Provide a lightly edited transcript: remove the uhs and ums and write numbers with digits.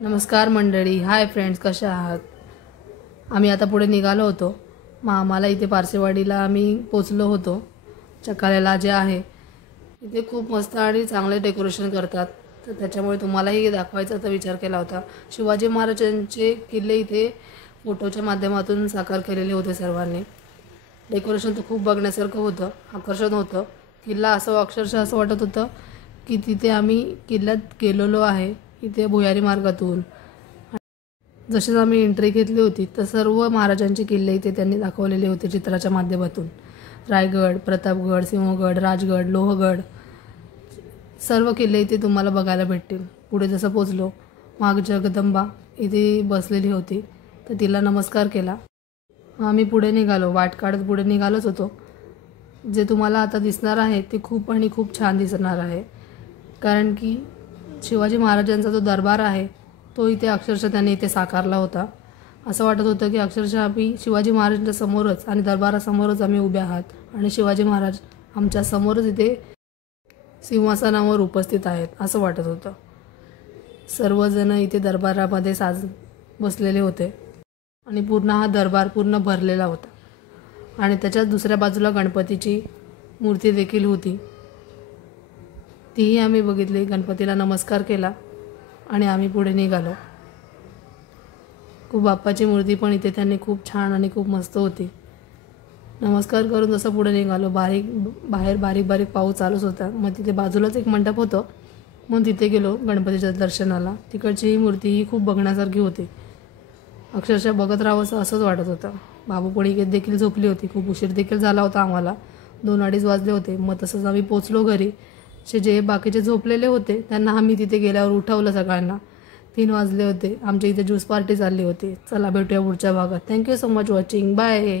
नमस्कार मंडळी, hi friends, कशा आहात? आम्ही आता पुढे निघालो होतो. मग आम्हाला इथे पारसेवाडीला आम्ही पोचलो होतो. चकालेला जे आहे इथे खूप मस्त आणि चांगले डेकोरेशन करतात, तर त्याच्यामुळे तुम्हालाही दाखवायचा तर विचार केला होता. शिवाजी महाराजांचे किल्ले इथे फोटोच्या माध्यमातून साकार केलेले होते सर्वांनी. डेकोरेशन तर खूप बघण्यासारखं होतं, आकर्षण होतं. किल्ला असं अक्षरशः असं वाटत होतं की तिथे आम्ही किल्ल्यात गेलेलो आहे. इथे भुयारी मार्गातून जशीच आम्ही एंट्री घेतली होती तर सर्व महाराजांचे किल्ले इथे त्यांनी दाखवलेले होते चित्राच्या माध्यमातून. रायगड, प्रतापगड, सिंहगड, राजगड, लोहगड सर्व किल्ले इथे तुम्हाला बघायला भेटतील. पुढे जसं पोचलो, माग जगदंबा इथे बसलेली होती, तर तिला नमस्कार केला. आम्ही पुढे निघालो, वाट काढत पुढे निघालोच होतो. जे तुम्हाला आता दिसणार आहे ते खूप आणि खूप छान दिसणार आहे, कारण की शिवाजी महाराजांचा जो दरबार आहे तो इथे अक्षरशः त्यांनी इथे साकारला होता. असं वाटत होतं की अक्षरशः आम्ही शिवाजी महाराजांच्या समोरच आणि दरबारासमोरच आम्ही उभे आहात आणि शिवाजी महाराज आमच्या समोरच इथे सिंहासनावर उपस्थित आहेत असं वाटत होतं. सर्वजण इथे दरबारामध्ये बसलेले होते आणि पूर्ण हा दरबार पूर्ण भरलेला होता आणि त्याच्याच दुसऱ्या बाजूला गणपतीची मूर्ती देखील होती. तीही आम्ही बघितली, गणपतीला नमस्कार केला आणि आम्ही पुढे निघालो. खूप बाप्पाची मूर्ती पण इथे त्यांनी खूप छान आणि खूप मस्त होती. नमस्कार करून जसं पुढे निघालो, बाहेर बारीक बारीक पाऊस चालूच होता. मग तिथे बाजूलाच एक मंडप होतं, मग तिथे गेलो गणपतीच्या दर्शनाला. तिकडची ही मूर्ती ही खूप बघण्यासारखी होती. अक्षरशः बघत राहावंसं असंच वाटत होतं. बाबू पडी देखील झोपली होती. खूप उशीर देखील झाला होता, आम्हाला 2-2:30 वाजले होते. मग तसंच आम्ही पोचलो घरी. जे बाकीचे झोपलेले होते त्यांना आम्ही तिथे गेल्यावर उठवलं. सगळ्यांना 3 वाजले होते. आमच्या इथे ज्यूस पार्टी चालली होती. चला भेटूया पुढच्या भागात. Thank you so much watching. Bye.